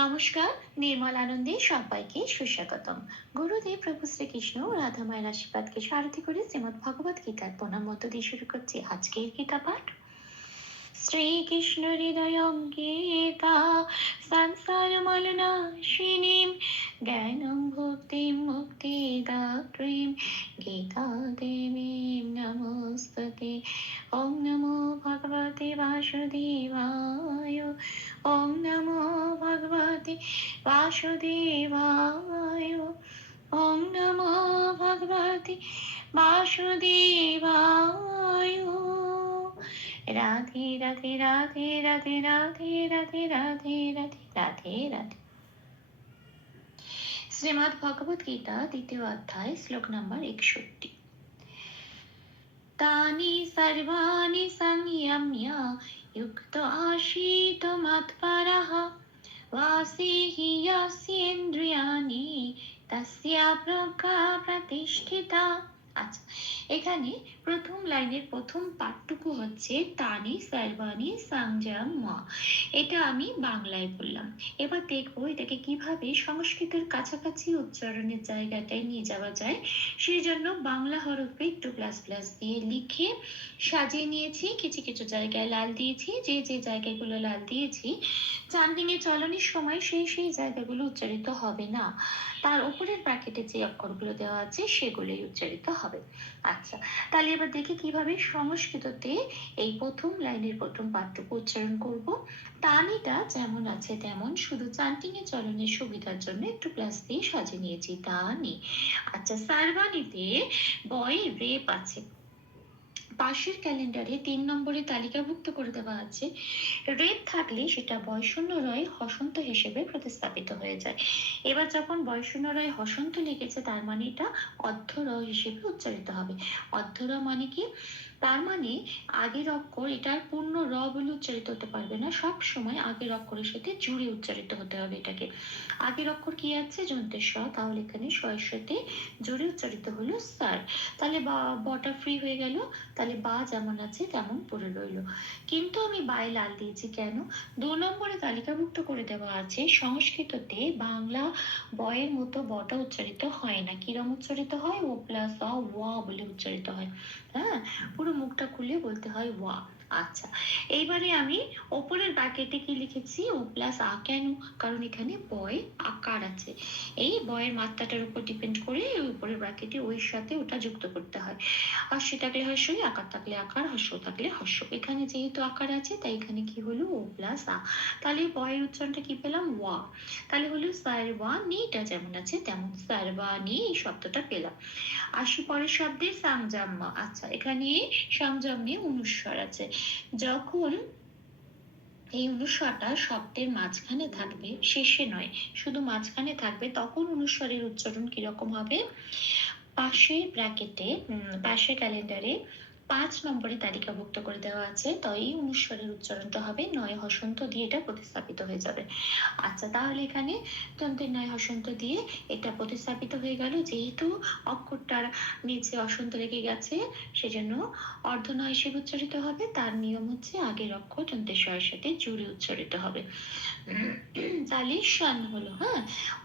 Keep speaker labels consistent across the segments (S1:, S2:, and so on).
S1: নমস্কার, নির্মল আনন্দে সবাইকে সুস্বাগতম। গুরুদেব প্রভু শ্রীকৃষ্ণ রাধা মায়ের আশীর্বাদকে সারথি করে শ্রীমদ ভগবত গীতার প্রণাম মধ্য দিয়ে শুরু করছি আজকের গীতা পাঠ। শ্রীকৃষ্ণ হৃদয় গীতা সংসার মলনাশিনীম জ্ঞানম ভক্তিম মুক্তিদাত্রীম গীতা বাসুদেবায় ওম নমো ভগবতে বাসুদেবায় রাধে রাধে রাধে রাধে রাধে রাধে রাধে রাধে রাধে রাধে শ্রীমদ ভগবত গীতা দ্বিতীয় অধ্যায় শ্লোক নাম্বার একষট্টি তানি সর্বাণি সংযম্য युक्त आशीत मत्परः वासीहि यस्येन्द्रियाणि तस्य প্রতিষ্ঠিতা আচ্ছা এখানে প্রথম লাইনের প্রথম পাঠটুকু হচ্ছে তানি, সার্বানি সংযম মা। এটা আমি বাংলায় বললাম। এবার দেখব এটাকে কীভাবে সংস্কৃতের কাছাকাছি উচ্চারণের জায়গাটায় নিয়ে যাওয়া যায়। সেই জন্য বাংলা হরফে একটু প্লাস প্লাস দিয়ে লিখে সাজিয়ে নিয়েছি। কিছু কিছু জায়গায় লাল দিয়েছি। যে যে জায়গাগুলো লাল দিয়েছি চান্দিংয়ে চলনের সময় সেই সেই জায়গাগুলো উচ্চারিত হবে না। তার উপরের ব্র্যাকেটে যে অক্ষরগুলো দেওয়া আছে, সেগুলোই উচ্চারিত হবে। আচ্ছা তাহলে এবার দেখি কীভাবে সংস্কৃততে এই প্রথম লাইনের প্রথম পাঠটুকু উচ্চারণ করব। তানিটা যেমন আছে তেমন, শুধু চান্টিংয়ে চলনের সুবিধার জন্য একটু প্লাস দিয়ে সাজিয়ে নিয়েছি। তানি। আচ্ছা সার্বানিতে বয় রেপ আছে। পাশের ক্যালেন্ডারে তিন নম্বরে তালিকাভুক্ত করে দেওয়া আছে রেপ থাকলে সেটা বয়শূন্য রয় হসন্ত হিসেবে প্রতিস্থাপিত হয়ে যায়। এবার যখন বয়শূন্য রয় হসন্ত লিখেছে তার মানে এটা অর্ধ র হিসেবে উচ্চারিত হবে। অর্ধ র মানে কি? তার মানে আগের অক্ষর এটার পূর্ণ র বলে উচ্চারিত হতে পারবে না। সব সময় আগের অক্ষরের সাথে জুড়ে উচ্চারিত হতে হবে এটাকে। আগের অক্ষর কি আছে? যন্ত্রের স। তাহলে এখানে স্বয়ের সাথে জুড়ে উচ্চারিত হলো স্যার তাহলে বা বটা ফ্রি হয়ে গেল। তাহলে বা যেমন আছে তেমন পড়ে রইল। কিন্তু আমি বাই লাল দিয়েছি কেন? দু নম্বরে তালিকাভুক্ত করে দেওয়া আছে, সংস্কৃততে বাংলা বয়ের মতো বটা উচ্চারিত হয় না। কিরম উচ্চারিত হয়? ও প্লাস অ ওয়া বলে উচ্চারিত হয়। হ্যাঁ? পুরো মুখটা খুলে বলতে হয় ওয়া আচ্ছা এইবারে আমি ওপরের ব্র্যাকেটে কি লিখেছি? ও প্লাস আ কেন? কারণ এখানে বয় আকার আছে। এই বয়ের মাত্রাটার উপর ডিপেন্ড করে উপরের ব্র্যাকেটে ওই সাথে ওটা যুক্ত করতে হয়। হাস্য থাকলে হাস্যই আকার থাকলে আকার হস্য থাকলে হস্য এখানে যেহেতু আকার আছে, তাই এখানে কি হলো? ও প্লাস আ। তাহলে বয়ের উচ্চারণটা কি পেলাম? ওয়া তাহলে হলো সারওয়ানিটা যেমন আছে তেমন সারওয়ানি, এই শব্দটা পেলাম। আসি পরের শব্দে সামজাম্য আচ্ছা এখানে সংযমে অনুস্বর আছে। যখন এই অনুস্বরটা শব্দের মাঝখানে থাকবে, শেষে নয়, শুধু মাঝখানে থাকবে, তখন অনুস্বরের উচ্চারণ কীরকম হবে? পাশের ব্র্যাকেটে পাশের ক্যালেন্ডারে পাঁচ নম্বরে তালিকাভুক্ত করে দেওয়া আছে। তো এই অনুস্বরের উচ্চারণটা হবে নয় হসন্ত দিয়ে এটা প্রতিস্থাপিত হয়ে যাবে। আচ্ছা তাহলে এখানে তন্ত্রের নয় হসন্ত দিয়ে এটা প্রতিস্থাপিত হয়ে গেল। যেহেতু অক্ষরটার নিচে অসন্ত লেগে গেছে, সেজন্য অর্ধ নয় হিসেবে উচ্চারিত হবে। তার নিয়ম হচ্ছে আগের অক্ষর তন্ত্রের স্বরের সাথে জুড়ে উচ্চারিত হবে। তাহলে শান হলো হ্যাঁ?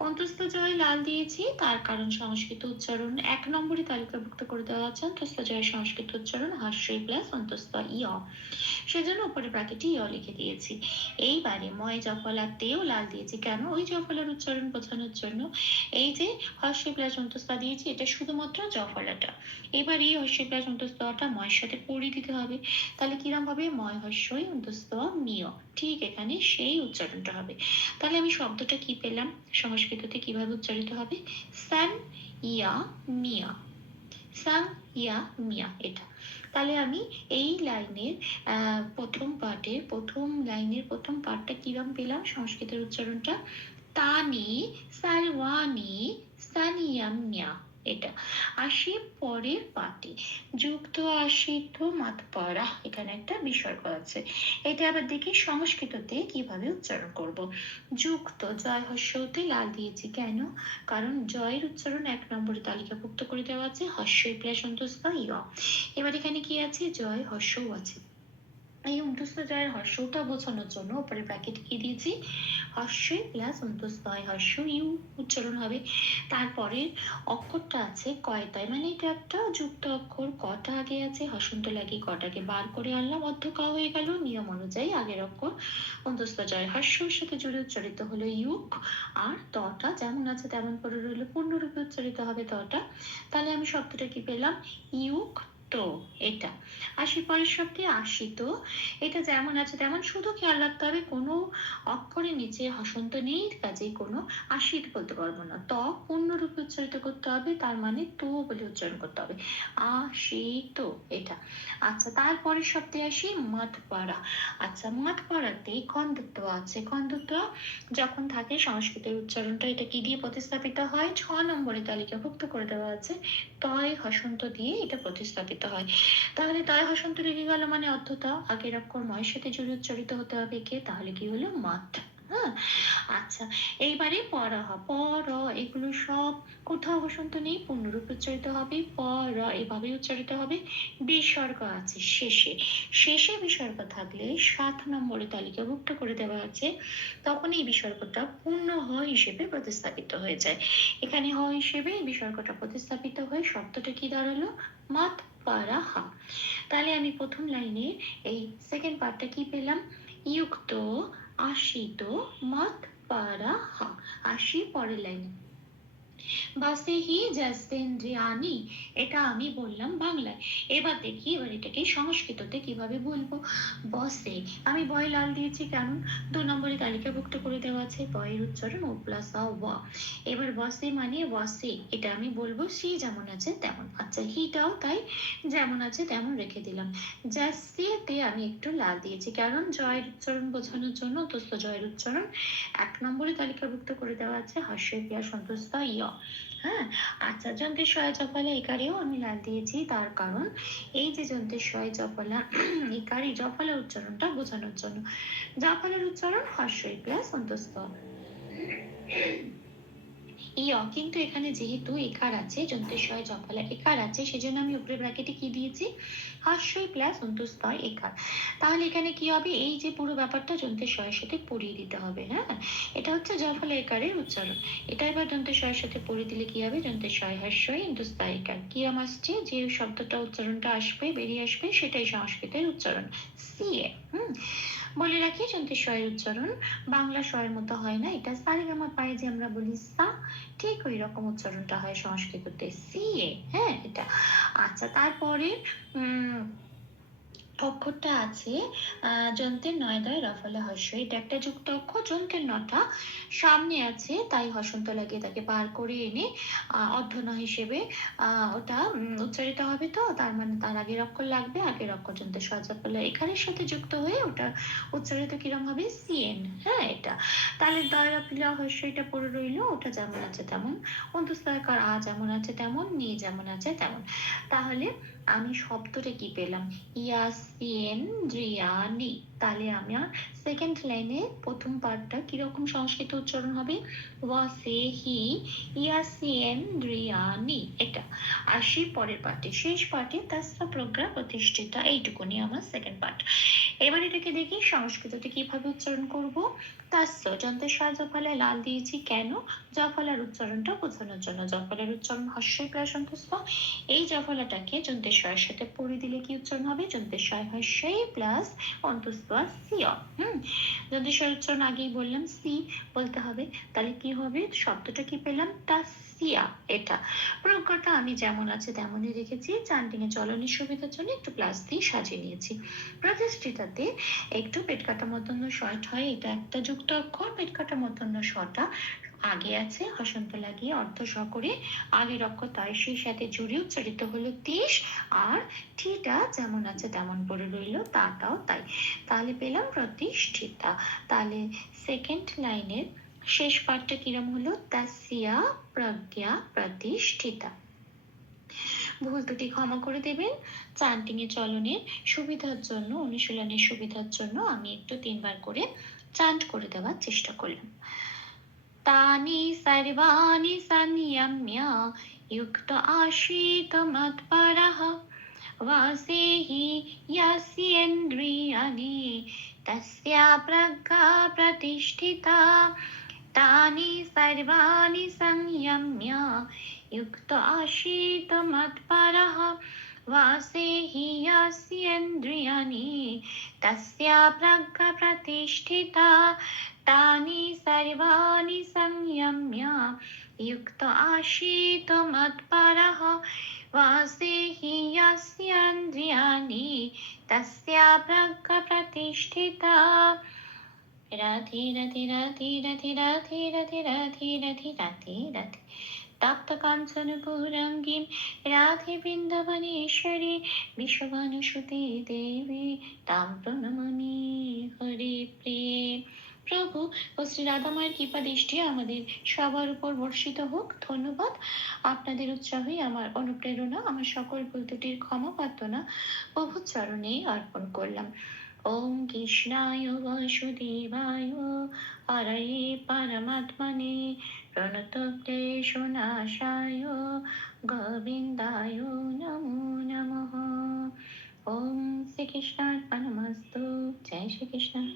S1: অন্তস্থ জয় লাল দিয়েছি, তার কারণ সংস্কৃত উচ্চারণ এক নম্বরে তালিকাভুক্ত করে দেওয়া আছে। অন্তস্থ জয় সংস্কৃত উচ্চারণ হাস্যই প্লাস অন্তস্থ ইয়। সেজন্য উপরে ব্র্যাকেটে ইয় লিখে দিয়েছি। এইবারে ময় জফলাতেও লাল দিয়েছি। কেন? ওই জফলার উচ্চারণ বোঝানোর জন্য। এই যে হর্ষই প্লাস অন্তস্থা দিয়েছি, এটা শুধুমাত্র জফলাটা। এবার এই হর্ষই প্লাস অন্তস্থটা ময়ের সাথে পড়ে দিতে হবে। তাহলে কিরম হবে? ময় হর্ষই অন্তস্থ মিয় ঠিক এখানে সেই উচ্চারণটা হবে। তাহলে আমি শব্দটা কি পেলাম? সংস্কৃততে কীভাবে উচ্চারিত হবে? সান ইয়া মিয়া। সাং ইয়া মিয়া এটা। তাহলে আমি এই লাইনের প্রথম পার্টের প্রথম লাইনের প্রথম পার্টটা কিরম পেলাম? সংস্কৃতের উচ্চারণটা। তানি সারওয়ানি সানিয়াম্যা। এটা। আসি পরের পাটি যুক্ত আসিত মাতপরা এখানে একটা বিসর্গ আছে। এটা আবার দেখি সংস্কৃততে কীভাবে উচ্চারণ করব। যুক্ত, জয় হস্যতে লাল দিয়েছি কেন? কারণ জয়ের উচ্চারণ এক নম্বরে তালিকাভুক্ত করে দেওয়া আছে। হস্যই সন্তোষ বা ইয়। এবার এখানে কি আছে? জয় হস্যও আছে। এই অন্তস্থ জয়ের হর্ষটা বোঝানোর জন্য উপরে ব্র্যাকেট কি দিয়েছি হর্ষই প্লাস অন্তস্থ হয় হর্ষ ইউ উচ্চারণ হবে। তারপরে অক্ষরটা আছে কয়তায় মানে এটা একটা যুক্ত অক্ষর। কটা আগে আছে? হসন্ত লাগি কটাকে বার করে আনলাম। অর্ধ ক হয়ে গেল। নিয়ম অনুযায়ী আগের অক্ষর অন্তস্থ জয় হর্ষর সাথে জুড়ে উচ্চারিত হলো ইউক আর তটা যেমন আছে তেমন করে রইল। পূর্ণরূপে উচ্চারিত হবে তটা তাহলে আমি শব্দটা কি পেলাম? ইউক তো এটা। আশি পরের শব্দে আশিত, এটা যেমন আছে তেমন শুধু খেয়াল রাখতে হবে, কোনো অক্ষরের নিচে হসন্ত নেই কাজেই কোনো আশিত বলতে পারব না। ত পূর্ণরূপে উচ্চারিত করতে হবে, তার মানে তো বলে উচ্চারণ করতে হবে। আশিত এটা। আচ্ছা তারপরের শব্দে আসি মত পাড়া আচ্ছা মত পাড়াতে খন্দত্ব আছে। খন্দত্ব যখন থাকে সংস্কৃতের উচ্চারণটা, এটা কি দিয়ে প্রতিস্থাপিত হয়? ছ নম্বরে তালিকাভুক্ত করে দেওয়া আছে। তয় হসন্ত দিয়ে এটা প্রতিস্থাপিত হয়। তাহলে তয় হসন্ত লেগে গেল মানে অর্থতা আগের অক্ষর ময়ের সাথে জুড়ে উচ্চারিত হতে হবে কে তাহলে কি হলো? মাত হ্যাঁ? আচ্ছা এইবারে পর পর এগুলো সব কোথাও বসন্ত নেই। পূর্ণরূপে উচ্চারিত হবে। পর এভাবে উচ্চারিত হবে। বিসর্গ আছে শেষে। শেষে বিসর্গ থাকলে সাত নম্বরে তালিকাভুক্ত করে দেওয়া আছে। তখন এই বিসর্গটা পূর্ণ হ হিসেবে প্রতিস্থাপিত হয়ে যায়। এখানে হ হিসেবে বিসর্গটা প্রতিস্থাপিত হয়ে শব্দটা কি দাঁড়াল? মাত পারা হা। তাহলে আমি প্রথম লাইনে এই সেকেন্ড পার্টটা কি পেলাম? ইউক্ত, আশিত, মত পারাহা আশি পরের লাইনে বাসে হি জাস্তেন্দ্রিয়ানি এটা আমি বললাম বাংলায়। এবার দেখি এবার এটাকে সংস্কৃততে কীভাবে বলব। বসে, আমি বয় লাল দিয়েছি কেন? দু নম্বরে তালিকাভুক্ত করে দেওয়া আছে বয়ের উচ্চারণ ও প্লাস আ ওয়া এবার বসে মানে ওয়াসে এটা আমি বলব, সি যেমন আছে তেমন। আচ্ছা হিটাও তাই, যেমন আছে তেমন রেখে দিলাম। জাসিতে আমি একটু লাল দিয়েছি, কারণ জয়ের উচ্চারণ বোঝানোর জন্য অন্তস্থ জয়ের উচ্চারণ। এক নম্বরে তালিকাভুক্ত করে দেওয়া আছে হাস্যের ক্রিয়া সন্তুষ্ট ইয়। হ্যাঁ আচ্ছা যন্ত্রের সয় জপালা একারেও আমি লাল দিয়েছি, তার কারণ এই যে যন্ত্রের সয় জপালা একারি জপলা উচ্চারণটা বোঝানোর জন্য। জপালার উচ্চারণ হর্ষই প্লাস অন্তস্থ ইয় কিন্তু এখানে যেহেতু একার আছে যন্ত্রের সয় জপালা একার আছে, সেজন্য আমি উপরে ব্র্যাকেটে কি দিয়েছি? হাস্যই প্লাস অন্তস্তয় একার। তাহলে এখানে কি হবে? এই যে পুরো ব্যাপারটা যন্ত্রের সয়ের সাথে পড়িয়ে দিতে হবে হ্যাঁ? এটা হচ্ছে জফলা একারের উচ্চারণ। এটা এবার যন্ত্রের সয়ের সাথে পড়িয়ে দিলে কি হবে? সয় হাস্যই অন্তস্তয় একার। কি আসছে? যে শব্দটা উচ্চারণটা আসবে, বেরিয়ে আসবে, সেটাই সংস্কৃতের উচ্চারণ। সিএ হুম? বলে রাখি, শুনতে স্বয়ের উচ্চারণ। বাংলা স্বয়ের মতো হয় না, এটা সারেগামা পায়ে যে আমরা বলি সা, ঠিক ওই রকম উচ্চারণটা হয় সংস্কৃততে। সি এ হ্যাঁ এটা। আচ্ছা তারপরে, উম অক্ষরটা আছে যন্ত্রের নয় দয় রফলা হস্য। এটা একটা যুক্ত অক্ষর, যন্ত্রের নটা। সামনে আছে, তাই হসন্ত লাগিয়ে তাকে পার করে এনে অর্ধন হিসেবে ওটা উচ্চারিত হবে তো, তার মানে তার আগের অক্ষর লাগবে, আগের অক্ষর যন্ত্রের সজাফলা এখানের সাথে যুক্ত হয়ে ওটা উচ্চারিত কিরম হবে? সিএন হ্যাঁ এটা। তাহলে দয় রফলা হস্য, এটা পড়ে রইল, ওটা যেমন আছে তেমন। অন্তস্তয়কার আ যেমন আছে তেমন, নি যেমন আছে তেমন। তাহলে আমি শব্দটা কি পেলাম? ইয়াসিয়েন্দ্রিয়ানি তাহলে আমার সেকেন্ড লাইনে প্রথম পার্টটা কীরকম সংস্কৃত উচ্চারণ হবে? ওয়াসে হি ইয়াসিয়েন্দ্রিয়ানি এটা। আসি পরের পার্টে শেষ পার্টে তাস্তা প্রজ্ঞা প্রতিষ্ঠিতা। এইটুকুনি আমার সেকেন্ড পার্ট এবার এটাকে দেখি সংস্কৃততে কীভাবে উচ্চারণ করব? তাস্য যন্ত্রের সাহায্য জফলায় লাল দিয়েছি। কেন? জফলার উচ্চারণটা বোঝানোর জন্য। জফলার উচ্চারণ হস্যই প্রায় সন্তুষ্ট। এই জফলাটাকে যন্ত্রের সাথে পড়ে দিলে কি উচ্চারণ হবে? যন্ত্রের স্বয় হস্যই প্লাস অন্তস্থ সিয় হুম? যন্ত্রের যদি উচ্চারণ আগেই বললাম সি বলতে হবে, তাহলে কি হবে? শব্দটা কি পেলাম? তাসিয়া, এটা। প্রজ্ঞাটা আমি যেমন আছে তেমনই রেখেছি। চান্টিং এ চলনের সুবিধার জন্য একটু প্লাস দিয়ে সাজিয়ে নিয়েছি। প্রতিষ্ঠিতাতে একটু পেট কাটা মতন্য শর্ট হয়, এটা একটা যুক্ত অক্ষর। পেট কাটা মতন্য শটা আগে আছে, হসন্ত লাগিয়ে অর্ধ স করে আগের অক্ষর তাই সেই সাথে জুড়ে উচ্চারিত হলো তিস আর ঠিটা যেমন আছে তেমন পড়ে রইল তাটাও তাই। তাহলে পেলাম প্রতিষ্ঠিতা। তাহলে সেকেন্ড লাইনের শেষ পাঠটা কিরম হলো? তাসিয়া প্রজ্ঞা প্রতিষ্ঠিতা। ভুল ত্রুটি ক্ষমা করে দেবেন। চান্টিং এ চলনের সুবিধার জন্য, অনুশীলনের সুবিধার জন্য আমি একটু তিনবার করে চান্ট করে দেওয়ার চেষ্টা করলাম। तानि सर्वाणि संयम्य युक्त आशीत मत्परः वासेः यस्येन्द्रियाणि तस्या प्रज्ञा प्रतिष्ठिता। तानि सर्वाणि संयम्य युक्त आशीत मत्परः वासे हि यस्येन्द्रियाणि तस्या प्रज्ञा प्रतिष्ठिता। तानि सर्वाणि संयम्य युक्त आशीत मत्परः वासे हि यस्येन्द्रियाणि तस्या प्रज्ञा प्रतिष्ठिता রাধে রাধে রাধে রাধে রাধে রাধে রাধে রাধে রাধে রাধে তপ্ত কাঞ্চন গৌরাঙ্গীম রাধে বৃন্দাবনেশ্বরী বিশ্ববানুসুতে দেবী তাম প্রণমামি হরে প্রেম প্রভু ও শ্রী রাধামায়ের কৃপা, দৃষ্টি আমাদের সবার উপর বর্ষিত হোক। ধন্যবাদ। আপনাদের উৎসাহে আমার অনুপ্রেরণা, আমার সকল ভুল ত্রুটির ক্ষমা প্রার্থনা প্রভুর চরণে অর্পণ করলাম। ওম কৃষ্ণায় বাসুদেবায় হরয়ে পরমাত্মনে প্রণতক্লেশনাশায় গোবিন্দায় নমো নমঃ। ওম শ্রীকৃষ্ণার্পণমস্তু। জয় শ্রীকৃষ্ণ।